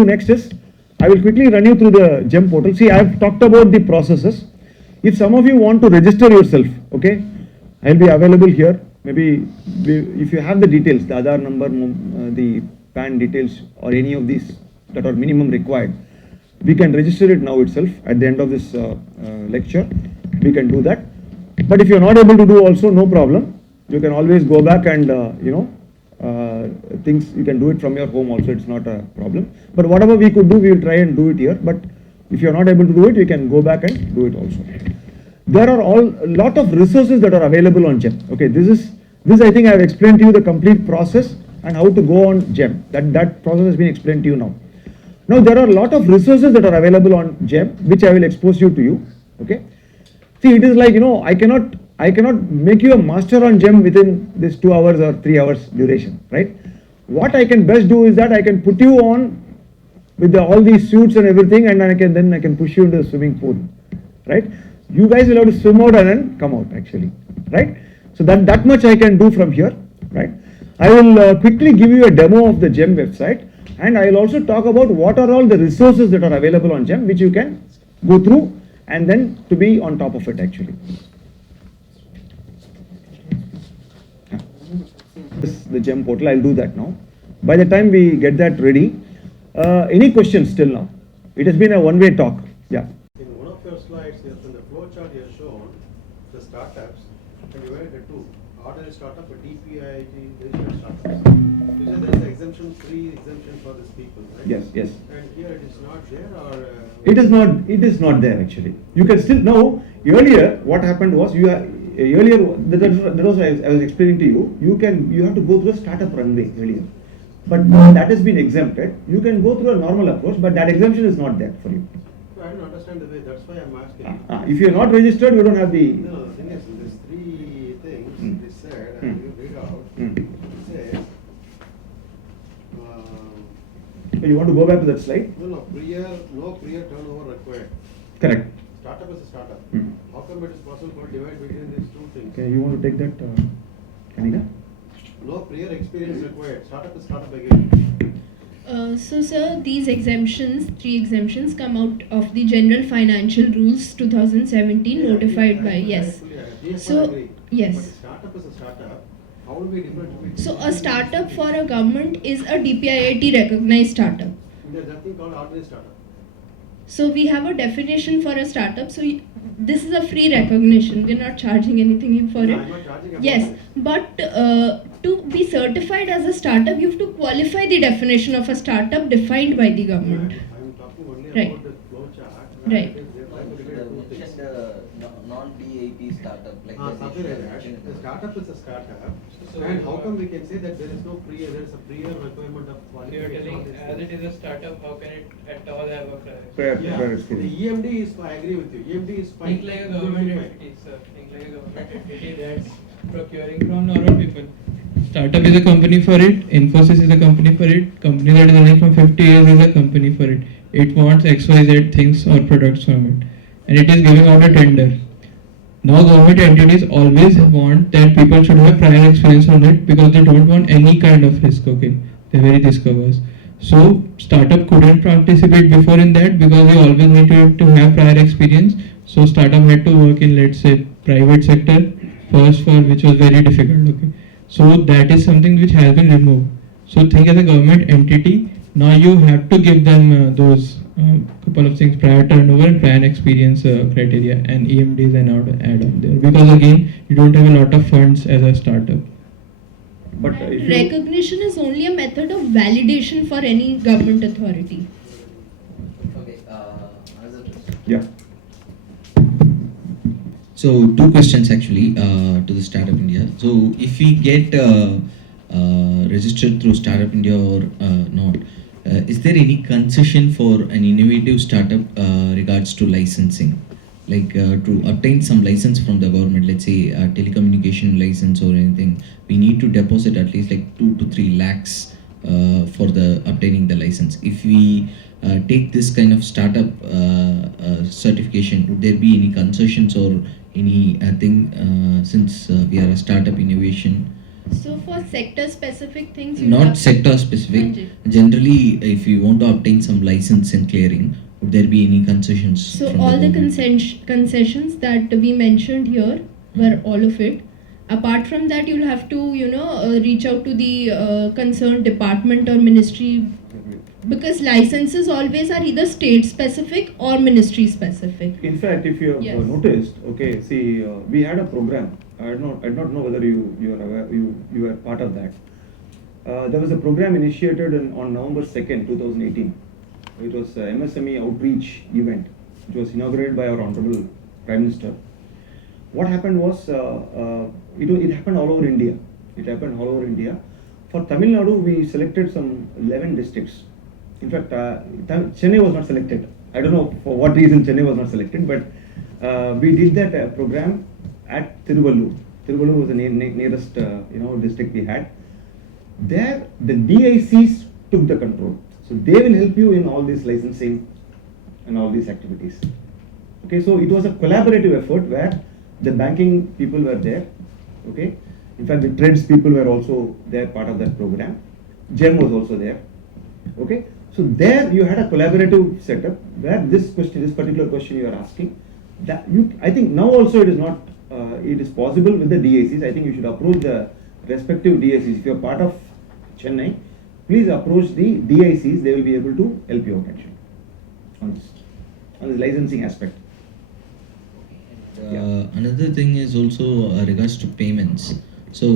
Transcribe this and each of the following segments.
Next is, I will quickly run you through the GEM portal. See, I have talked about the processes. If some of you want to register yourself, okay, I'll be available here. Maybe if you have the details, the Aadhaar number, the PAN details, or any of these that are minimum required, we can register it now itself at the end of this lecture. We can do that. But if you're not able to do also, no problem. You can always go back and, things you can do it from your home also, it's not a problem. But whatever we could do, we will try and do it here. But if you are not able to do it, you can go back and do it also. There are a lot of resources that are available on GEM. Okay, this I think I have explained to you the complete process and how to go on GEM. That process has been explained to you now. Now there are a lot of resources that are available on GEM, which I will expose you to you. Okay. See, it is like, I cannot make you a master on GEM within this 2 hours or 3 hours duration, right? What I can best do is that I can put you on with all these suits and everything, and then I can push you into the swimming pool, right? You guys will have to swim out and then come out actually, right? So that much I can do from here, right? I will quickly give you a demo of the GEM website, and I will also talk about what are all the resources that are available on GEM, which you can go through and then to be on top of it actually. This is the GEM portal. I'll do that now. By the time we get that ready, any questions till now? It has been a one-way talk. Yeah. In one of your slides, in the flow chart, you have shown the startups, and you divided into two: ordinary startup and DPIIT registered startups. You said there is exemption, free exemption for these people, right? Yes. Yes. And here it is not there, or it is not. It is not there actually. You can still now. Earlier, what happened was earlier that was I was explaining to you. You have to go through a startup runway earlier, but that has been exempted. You can go through a normal approach, but that exemption is not there for you. I don't understand the way. That's why I'm asking. If you are not registered, you don't have the. No, the thing is, there's three things they said, and you read out. It says. You want to go back to that slide? No prior turnover required. Correct. Startup is a startup. How come it is possible to divide between these two things? Okay, you want to take that, Kanika? No prior experience required. Startup is startup again. So sir, these exemptions, 3 exemptions come out of the General Financial Rules 2017 notified by, yes. So, yes. But startup is a startup. How will we differentiate? So a startup for a government is a DPIIT recognized startup. There's nothing called ordinary startup. So we have a definition for a startup. So this is a free recognition. We're not charging anything for No, it. I'm not charging about Yes, it. but to be certified as a startup, you have to qualify the definition of a startup defined by the government. I'm talking only Right. about the flow chart. Right. They're trying to divide two things. non-DAP startup like Something like that. The startup is a startup. And how come we can say that there is no prior, there is a prior requirement of So you're qualification? telling of this as thing? it is a startup, how can it at all have a prior? Yeah, the EMD is, I agree with you, EMD is fine. Think like a It will government be fine. entity, sir. Think like a government entity that's procuring from normal people. Startup is a company for it, Infosys is a company for it, company that is running from 50 years is a company for it. It wants XYZ things or products from it. And it is giving out a tender. Now government entities always want that people should have prior experience on it because they don't want any kind of risk, okay? They're very risk averse. So startup couldn't participate before in that because you always need to have prior experience. So startup had to work in, let's say, private sector first, for which was very difficult, okay? So that is something which has been removed. So think as a government entity, now you have to give them those couple of things: prior turnover and prior experience criteria, and EMDs and add on there. Because again, you don't have a lot of funds as a startup. But if you, Recognition is only a method of validation for any government authority. Okay, another question. yeah. So 2 questions actually to the Startup India. So if we get registered through Startup India or not, is there any concession for an innovative startup regards to licensing? Like to obtain some license from the government, let's say a telecommunication license or anything, we need to deposit at least like 2 to 3 lakhs for the obtaining the license. If we take this kind of startup certification, would there be any concessions or any thing since we are a startup innovation So for sector specific things, you Not have sector specific. Hanji. Generally, if you want to obtain some license in clearing, would there be any concessions? So from all the government? concessions that we mentioned here were all of it. Apart from that, you'll have to, reach out to the concerned department or ministry, because licenses always are either state specific or ministry specific. In fact, if you have Yes. noticed, okay, see, we had a program. I don't know whether you are aware, you were part of that. There was a program initiated on November 2nd, 2018. It was a MSME outreach event, which was inaugurated by our Honorable Prime Minister. What happened was, it happened all over India. It happened all over India. For Tamil Nadu, we selected some 11 districts. In fact, Chennai was not selected. I don't know for what reason Chennai was not selected, but we did that program at Tiruvallur. Tiruvallur was the nearest district we had. There, the DICs took the control. So they will help you in all this licensing and all these activities. Okay, so it was a collaborative effort where the banking people were there. Okay, in fact, the trades people were also there, part of that program. GEM was also there. Okay, so there you had a collaborative setup where this particular question you are asking, I think now also it is not, it is possible with the DICs. I think you should approach the respective DICs. If you are part of Chennai, please approach the DICs. They will be able to help you out actually on this licensing aspect. Another thing is also regards to payments. So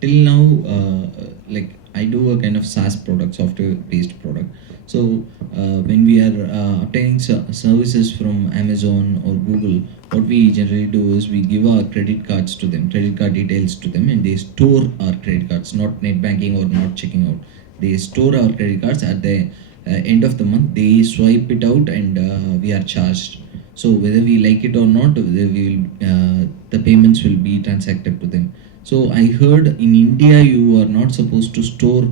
till now, like I do a kind of SaaS product, software-based product. So when we are obtaining services from Amazon or Google, what we generally do is we give our credit cards to them, credit card details to them, and they store our credit cards, not net banking or not checking out. They store our credit cards at the end of the month. They swipe it out, and we are charged. So whether we like it or not, the payments will be transacted to them. So I heard in India you are not supposed to store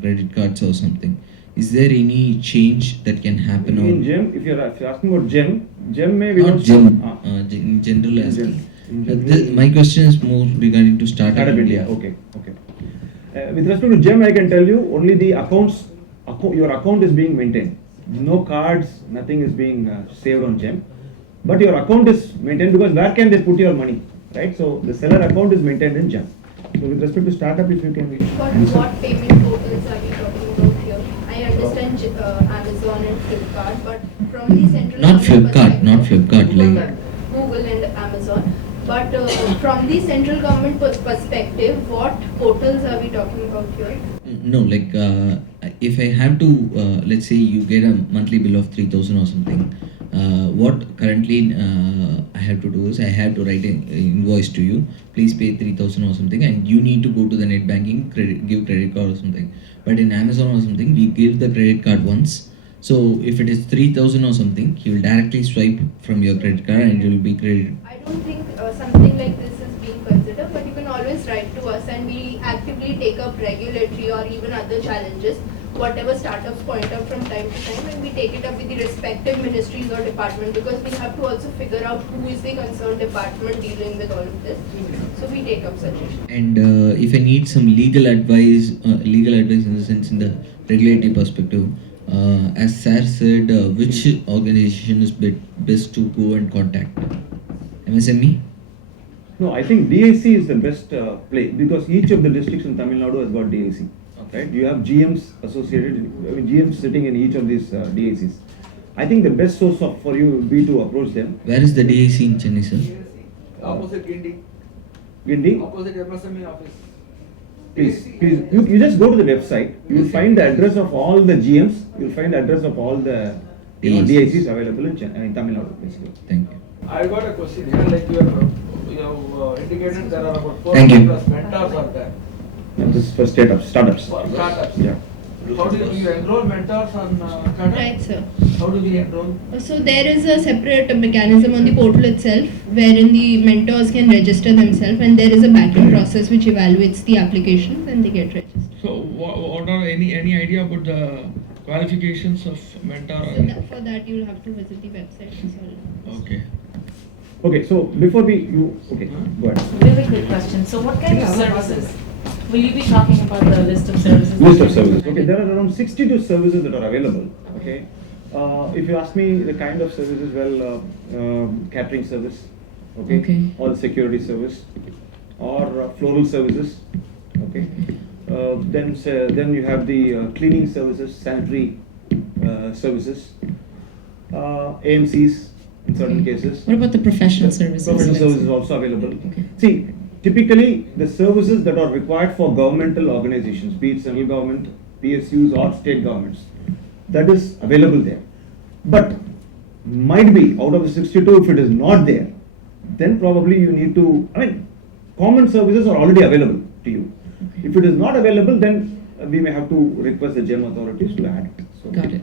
credit cards or something. Is there any change that can happen? In GEM, if you're asking about GEM may be Not also- GEM, Ah. in general In asking. general. My question is more regarding to Startup India. Okay. With respect to GEM, I can tell you only the accounts, your account is being maintained. No cards, nothing is being saved on GEM. But your account is maintained, because where can they put your money, right? So the seller account is maintained in GEM. So with respect to startup, if you can. What payment portals are we talking about here? I understand Amazon and Flipkart, but from the central Not government Flipkart, not perspective- Flipkart, like- Google and Amazon. But from the central government perspective, what portals are we talking about here? No, like if I have to, let's say you get a monthly bill of 3,000 or something. What currently I have to do is I have to write an invoice to you. Please pay 3,000 or something, and you need to go to the net banking, give credit card or something. But in Amazon or something, we give the credit card once. So if it is 3,000 or something, you will directly swipe from your credit card and you will be credited. I don't think something like this is being considered, but you can always write to us and we actively take up regulatory or even other challenges, whatever startups point out from time to time, and we take it up with the respective ministries or department, because we have to also figure out who is the concerned department dealing with all of this. So we take up suggestions. And if I need some legal advice in the sense in the regulatory perspective, as Sir said, which organization is best to go and contact? MSME? No, I think DIC is the best play, because each of the districts in Tamil Nadu has got DIC. Right? You have GMs associated, GMs sitting in each of these DICs. I think the best source for you would be to approach them. Where is the DIC in Chennai, sir? Opposite Gindi, Gindi, opposite MSME office. please, you just go to the website. You will find the address of all the GMs. You will find the address of all the DICs available in Tamil Nadu, basically. Thank you. I got a question here, like you have indicated there are about 4 Thank you. plus mentors are there. And this is for startups. For startups. Yeah. How do you enroll mentors on startups? Right, sir. How do we enroll? So there is a separate mechanism on the portal itself wherein the mentors can register themselves, and there is a backend process which evaluates the applications and they get registered. So what are any idea about the qualifications of mentor? So for that you will have to visit the website. That's all. Okay. Okay, so before you, okay, go ahead. Really quick question. So what kind of services? Will you be talking about the list of services? List of services. Okay, there are around 62 services that are available. Okay, if you ask me the kind of services, well, catering service, okay, or the security service, or floral services, okay. Then you have the cleaning services, sanitary services, AMCs in certain cases. What about the professional services? Professional services also available. Okay. See, typically the services that are required for governmental organizations, be it central government, PSUs or state governments, that is available there. But might be out of the 62, if it is not there, then probably you need to, I mean, common services are already available to you. If it is not available, then we may have to request the GEM authorities to add it. So, Got it.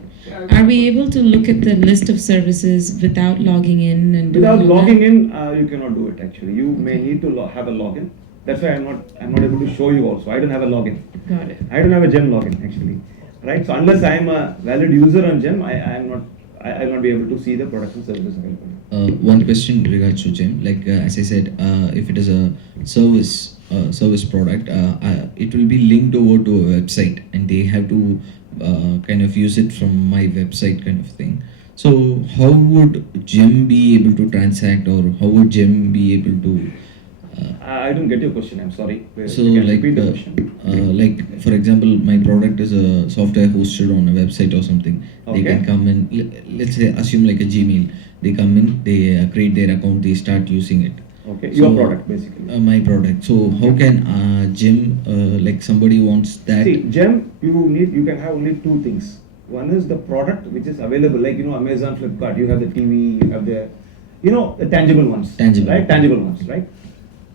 Are we able to look at the list of services without logging in and doing without all that? logging in, you cannot do it actually. You may need to have a login. That's why I'm not able to show you also. I don't have a login. Got it. I don't have a GEM login actually. Right? So unless I am a valid user on GEM, I will not be able to see the products and services available. One question in regards to GEM, like as I said, if it is a service product, it will be linked over to a website, and they have to kind of use it from my website kind of thing. So how would GEM be able to transact, or how would GEM be able to? I don't get your question. I'm sorry. So You can like, repeat the question. like for example, my product is a software hosted on a website or something. They Okay. can come in. Let's say assume like a Gmail. They come in, they create their account, they start using it. Okay, So, your product basically. My product. So how can GEM, like somebody wants that? See, GEM, you can have only two things. One is the product which is available, like Amazon, Flipkart. You have the TV, you have the the tangible ones. Tangible. Right? Tangible ones, right?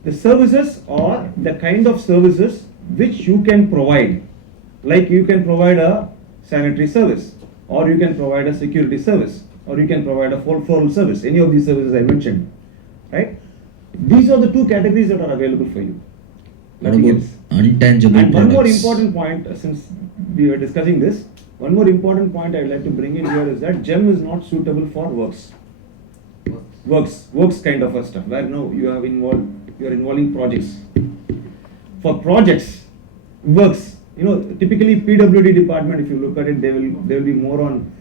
The services are the kind of services which you can provide. Like you can provide a sanitary service, or you can provide a security service, or you can provide a floral service. Any of these services I mentioned, right? These are the two categories that are available for you. What Nothing about else. untangible And one more products? important point, since we were discussing this, one more important point I'd like to bring in here is that GEM is not suitable for works kind of a stuff, where now you are involving projects. For projects, works, typically PWD department, if you look at it, they will be more on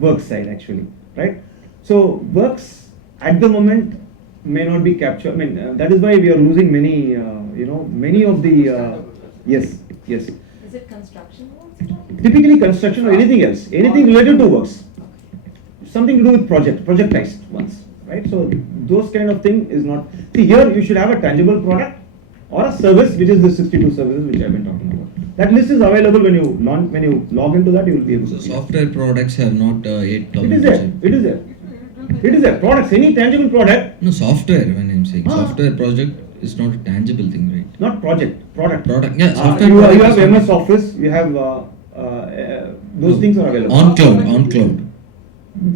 works side actually, right? So works at the moment may not be captured. I mean, that is why we are losing many, many of the, yes. Is it construction works? Typically construction or anything else, anything related to works. Something to do with projectized ones, right? So those kind of thing is not, see here you should have a tangible product or a service, which is the 62 services which I've been talking about. That list is available when you log into that, you will be able So to see. software products have not yet come. It is into there, GEM. it is there. It is there, products, any tangible product, No, software when I'm saying. Ah. Software project is not a tangible thing, right? not product. Product, yeah, software You product have is- MS Office, you have, those things are available. On cloud.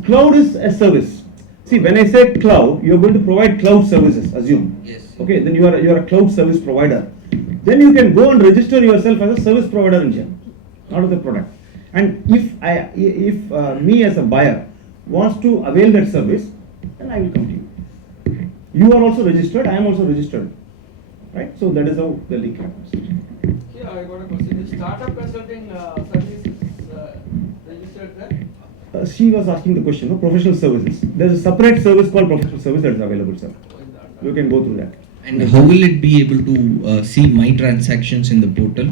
Cloud is a service. See, when I say cloud, you are going to provide cloud services, assume. Yes. Okay, then you are a cloud service provider. Then you can go and register yourself as a service provider in GEM, not as a product. And if me as a buyer wants to avail that service, then I will come to you. You are also registered, I am also registered, right? So that is how the link happens. Yeah, I got a question. The startup consulting service is registered there? She was asking the question, no? Professional services. There is a separate service called professional service that is available, sir. You can go through that. And how will it be able to see my transactions in the portal?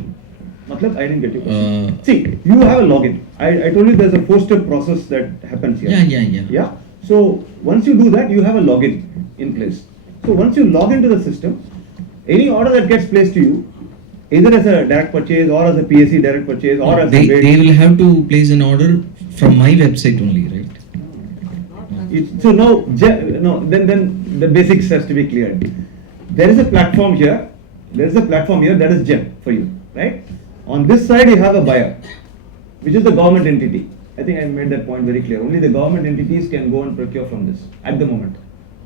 Matlab, I didn't get your question. See, you have a login. I told you there's a 4-step process that happens here. Yeah. Yeah. So once you do that, you have a login in place. So once you log into the system, any order that gets placed to you, either as a direct purchase or as a PSC direct purchase or as a They bid, will have to place an order from my website only, right? so now, then the basics has to be cleared. There is a platform here. There is a platform here that is GEM for you, right? On this side, you have a buyer, which is the government entity. I think I made that point very clear. Only the government entities can go and procure from this at the moment.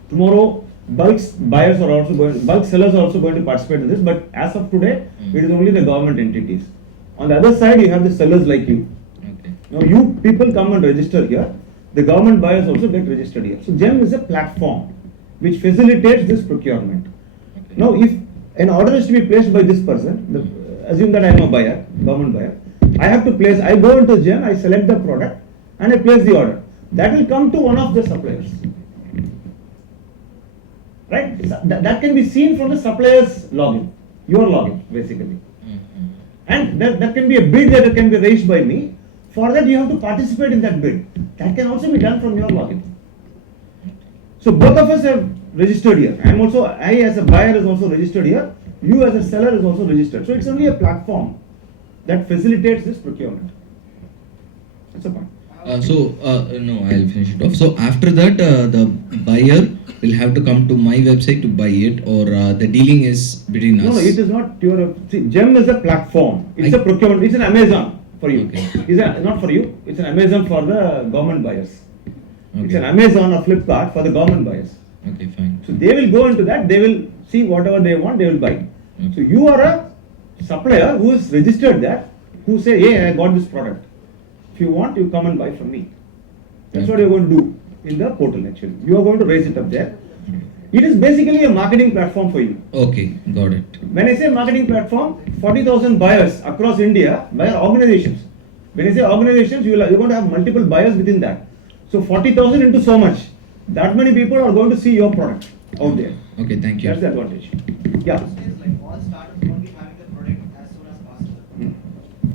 Tomorrow, bulk sellers are also going to participate in this, but as of today, it is only the government entities. On the other side, you have the sellers like you. Okay. Now you people come and register here. The government buyers also get registered here. So GEM is a platform which facilitates this procurement. Now, if an order is to be placed by this person, assume that I am a buyer, government buyer, I have to place, I go into GEM, I select the product and I place the order. That will come to one of the suppliers. Right? That can be seen from the supplier's login, your login basically. And that can be a bid that can be raised by me. For that you have to participate in that bid. That can also be done from your login. So both of us have registered here. I as a buyer is also registered here. You as a seller is also registered. So it's only a platform that facilitates this procurement. That's the point. No, I'll finish it off. So after that, the buyer will have to come to my website to buy it, or the dealing is between us. No, it is not your. See, GEM is a platform. It's a procurement. It's an Amazon for you. Okay. Not for you. It's an Amazon for the government buyers. It's Okay. an Amazon or Flipkart for the government buyers. Okay, fine. So they will go into that. They will see whatever they want. They will buy. Okay. So you are a supplier who is registered there, who say, hey, I got this product. If you want, you come and buy from me. That's what you're going to do in the portal actually. You are going to raise it up there. It is basically a marketing platform for you. Okay, got it. When I say marketing platform, 40,000 buyers across India, buyer organizations. When I say organizations, you're going to have multiple buyers within that. So 40,000 into so much. That many people are going to see your product out there. Okay, thank you. That's the advantage. Yeah. Like all startups won't be having the product as soon as possible.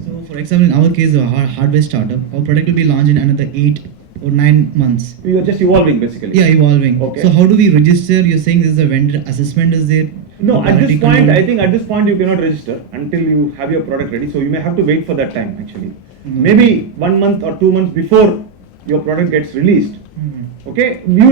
So, for example, in our case, a hardware startup, our product will be launched in another 8 or 9 months. You are just evolving basically. Yeah, evolving. Okay. So, how do we register? You're saying this is a vendor assessment, is there? No, at Quality this point, control? I think at this point you cannot register until you have your product ready. So you may have to wait for that time actually. Maybe 1 month or 2 months before your product gets released. Okay, you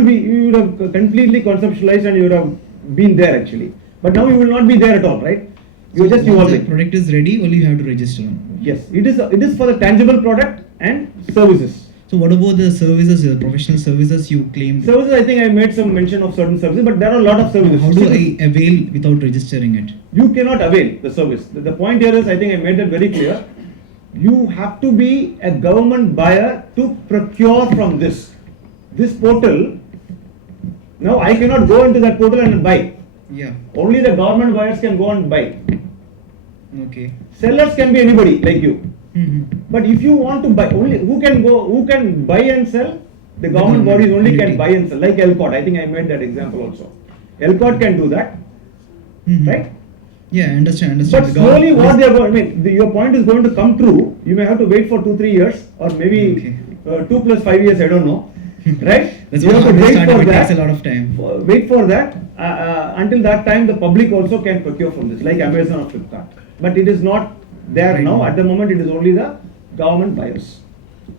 would have completely conceptualized and you would have been there actually. But now you will not be there at all, right? You are just Once evolving. the product is ready, only you have to register on. Yes, it is for the tangible product and services. So, what about the services, the professional services you claim? Services, I think I made some mention of certain services, but there are a lot of services. How do I avail without registering it? You cannot avail the service. The point here is, I think I made that very clear. You have to be a government buyer to procure from this portal. Now I cannot go into that portal and buy. Yeah. Only the government buyers can go and buy. Okay. Sellers can be anybody like you. Mm-hmm. But if you want to buy, only who can buy and sell? The government bodies only can buy and sell, like ELCOT. I think I made that example also. ELCOT can do that, right? Yeah, I understand. But The slowly, government- what they are going, your point is going to come true. You may have to wait for 2-3 years, or maybe 2 + 5 years. I don't know, right? That's You what have to hardware wait startup, for it that. takes a lot of time. Wait for that. Until that time, the public also can procure from this, like Amazon or Flipkart. But it is not there Right now. now. At the moment, it is only the government buyers.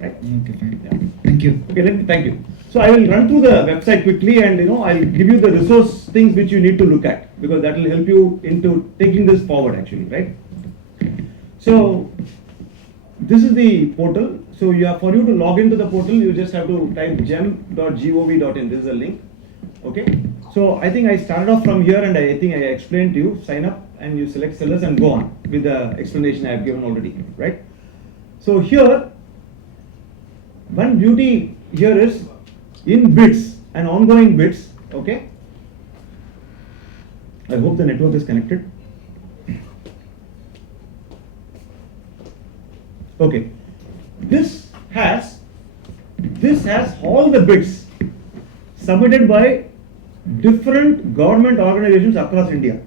Right? Okay, fine. Yeah. Thank you. Okay, thank you. So I will run through the website quickly, and I'll give you the resource things which you need to look at, because that will help you into taking this forward actually, right? So this is the portal. So for you to log into the portal, you just have to type gem.gov.in. This is a link. Okay. So I think I started off from here, and I think I explained to you, sign up and you select sellers and go on with the explanation I have given already, right? So here, one beauty here is in bids and ongoing bids, okay? I hope the network is connected. Okay, this has all the bids submitted by different government organizations across India.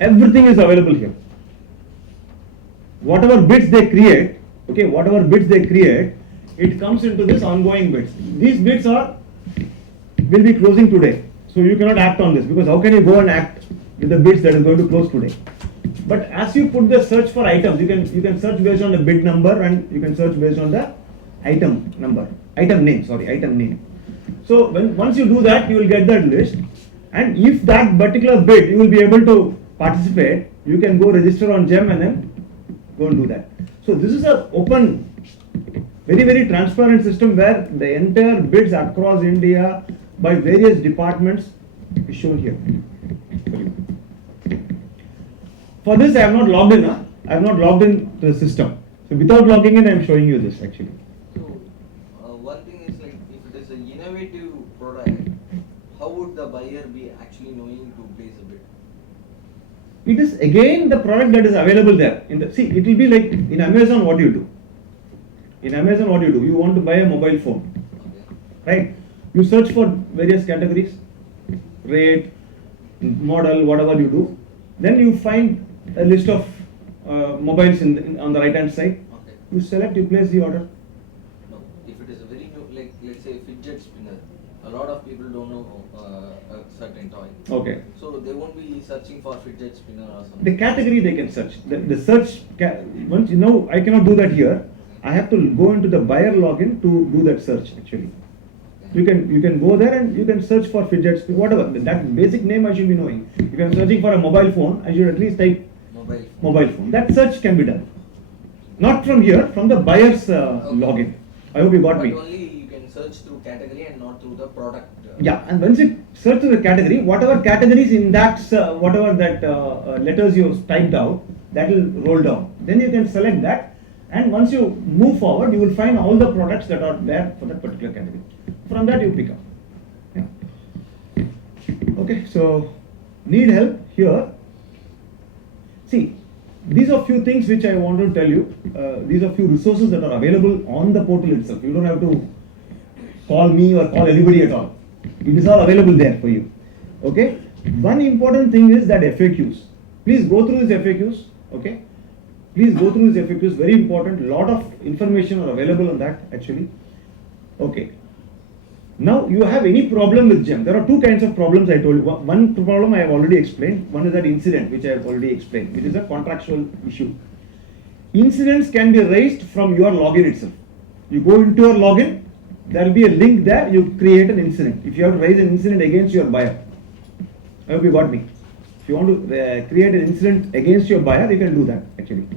Everything is available here. Whatever bids they create, it comes into this ongoing bids. These bids will be closing today. So you cannot act on this, because how can you go and act with the bids that is going to close today? But as you put the search for items, you can search based on the bid number, and you can search based on the item name. So once you do that, you will get that list, and if that particular bid you will be able to participate, you can go register on GEM and then go and do that. So this is a open, very, very transparent system where the entire bids across India by various departments is shown here for you. For this, I have not logged in. I have not logged in to the system. So without logging in, I am showing you this actually. So, one thing is like, if it is an innovative product, would the buyer be actually knowing to place a bid? It is again the product that is available there. See, it will be like in Amazon what you do. In Amazon what you do, you want to buy a mobile phone, Okay. right? You search for various categories, rate, model, whatever you do. Then you find a list of mobiles on the right hand side. Okay. You select, you place the order. No, if it is a very new, like let's say fidget spinner, a lot of people don't know a certain toy. Okay. So they won't be searching for fidget spinner or something. The category they can search. The search, once you know, I cannot do that here. I have to go into the buyer login to do that search actually. You can go there and you can search for fidgets, whatever. That basic name I should be knowing. If I am searching for a mobile phone, I should at least type Mobile phone. mobile phone. That search can be done. Not from here, from the buyer's login. I hope you got But me. only you can search through category and not through the product. Yeah, and once you search the category, whatever categories in that, whatever that letters you typed out, that will roll down. Then you can select that, and once you move forward, you will find all the products that are there for that particular category. From that you pick up. Yeah. Okay, so need help here. See, these are few things which I want to tell you. These are few resources that are available on the portal itself. You don't have to call me or call anybody at all. It is all available there for you. Okay. One important thing is that FAQs. Please go through these FAQs. Okay. Please go through these FAQs. Very important. Lot of information are available on that actually. Okay. Now you have any problem with GEM. There are two kinds of problems I told you. One problem I have already explained. One is that incident which I have already explained, which is a contractual issue. Incidents can be raised from your login itself. You go into your login, there will be a link there, you create an incident. If you have to raise an incident against your buyer, I hope you got me. If you want to create an incident against your buyer, you can do that actually.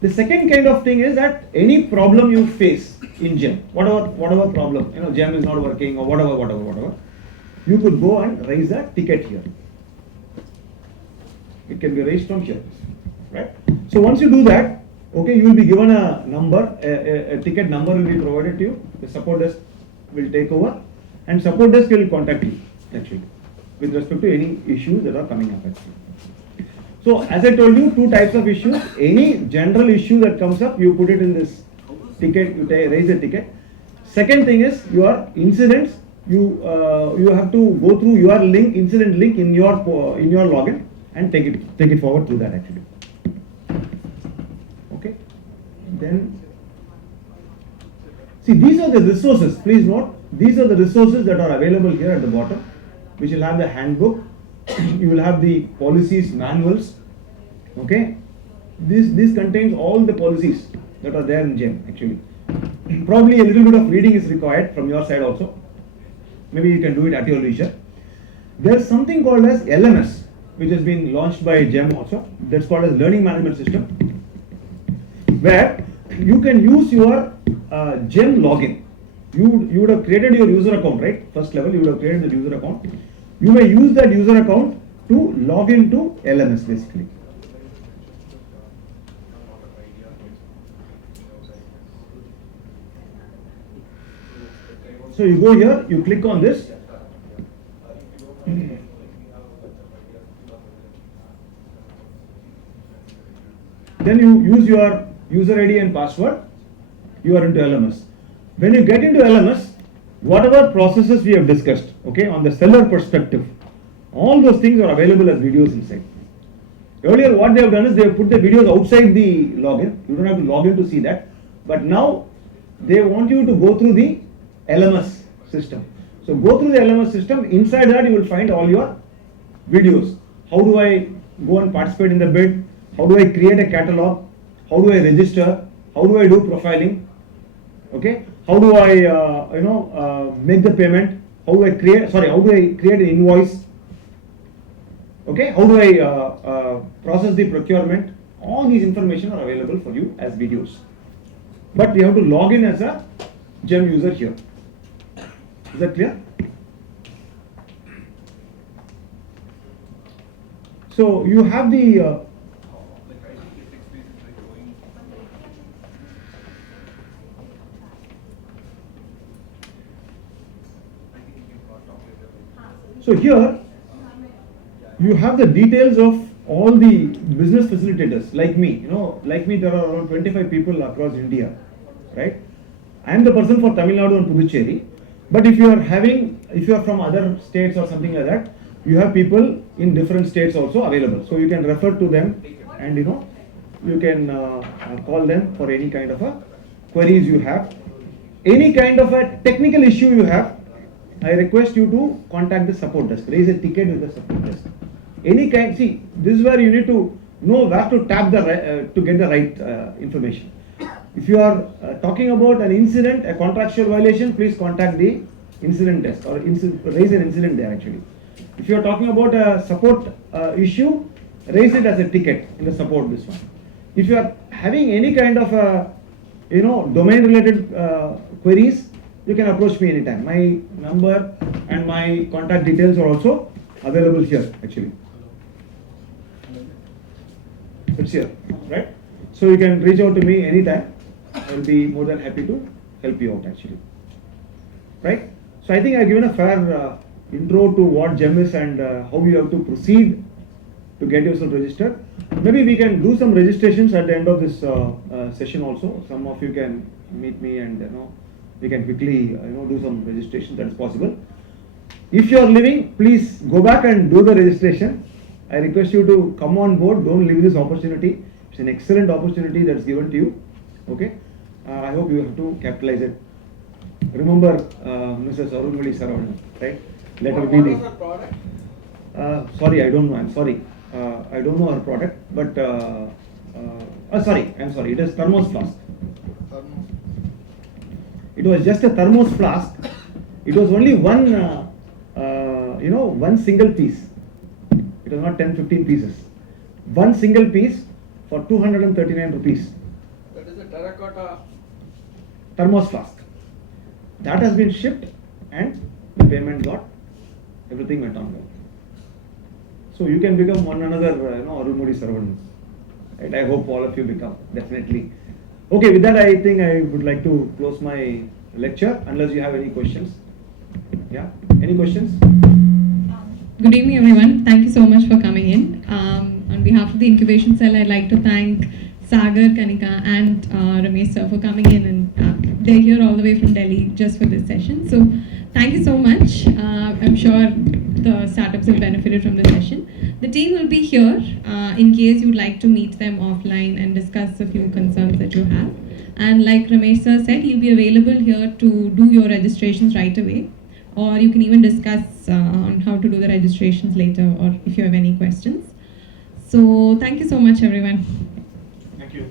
The second kind of thing is that any problem you face in GEM, whatever problem, GEM is not working or whatever, you could go and raise a ticket here. It can be raised from here, right? So once you do that, okay, you will be given a number, a ticket number will be provided to you. The support desk will take over, and support desk will contact you actually with respect to any issues that are coming up actually. So as I told you, two types of issues. Any general issue that comes up, you put it in this ticket, you raise a ticket. Second thing is your incidents. You have to go through your link, incident link in your login, and take it forward through that actually. Okay. Then see, these are the resources. Please note, these are the resources that are available here at the bottom, which will have the handbook. You will have the policies, manuals. Okay, this contains all the policies that are there in GEM actually. Probably a little bit of reading is required from your side also. Maybe you can do it at your leisure. There is something called as LMS, which has been launched by GEM also. That's called as Learning Management System, where you can use your GEM login. You would have created your user account, right? First level, you would have created the user account. You may use that user account to log into LMS basically. So you go here, you click on this. Then you use your user ID and password. You are into LMS. When you get into LMS, whatever processes we have discussed, okay, on the seller perspective, all those things are available as videos inside. Earlier what they have done is they have put the videos outside the login. You don't have to log in to see that. But now they want you to go through the LMS system. So go through the LMS system. Inside that you will find all your videos. How do I go and participate in the bid? How do I create a catalog? How do I register? How do I do profiling? Okay. How do I make the payment? How do I create an invoice? Okay. How do I process the procurement? All these information are available for you as videos. But you have to log in as a GEM user here. Is that clear? So you have the so here you have the details of all the business facilitators like me. You know, like me, there are around 25 people across India, right? I am the person for Tamil Nadu and Puducherry. But if you are from other states or something like that, you have people in different states also available. So you can refer to them, and you can call them for any kind of a queries you have. Any kind of a technical issue you have, I request you to contact the support desk. Raise a ticket with the support desk. Any kind, see, this is where you need to know where to tap to get the right information. If you are talking about an incident, a contractual violation, please contact the incident desk or raise an incident there actually. If you are talking about a support issue, raise it as a ticket in the support this one. If you are having any kind of domain related queries, you can approach me anytime. My number and my contact details are also available here actually. It's here, right? So you can reach out to me anytime. I will be more than happy to help you out actually, right? So I think I've given a fair intro to what GEM is and how you have to proceed to get yourself registered. Maybe we can do some registrations at the end of this session also. Some of you can meet me and we can quickly do some registration, that is possible. If you are living, please go back and do the registration. I request you to come on board, don't leave this opportunity. It's an excellent opportunity that's given to you. Okay, I hope you have to capitalize it. Remember Mrs. Arunmozhi Saravanan, right? Let her be What was the product? Sorry, I don't know. I'm sorry. I don't know her product, but sorry, I'm sorry. It is thermos flask. It was just a thermos flask. It was only one, one single piece. It was not 10-15 pieces. One single piece for 239 rupees. That is a terracotta. Thermos flask. That has been shipped and the payment everything went on well. So you can become one another, Arunmozhi Saravanan. Right? I hope all of you become, definitely. Okay, with that I think I would like to close my lecture unless you have any questions. Yeah, any questions? Good evening, everyone. Thank you so much for coming in. On behalf of the Incubation Cell, I'd like to thank Sagar, Kanika, and Ramesh sir for coming in, and they're here all the way from Delhi just for this session. So, thank you so much. I'm sure the startups have benefited from the session. The team will be here in case you'd like to meet them offline and discuss a few concerns that you have. And like Ramesh sir said, he'll be available here to do your registrations right away. Or you can even discuss on how to do the registrations later, or if you have any questions. So thank you so much, everyone. Thank you.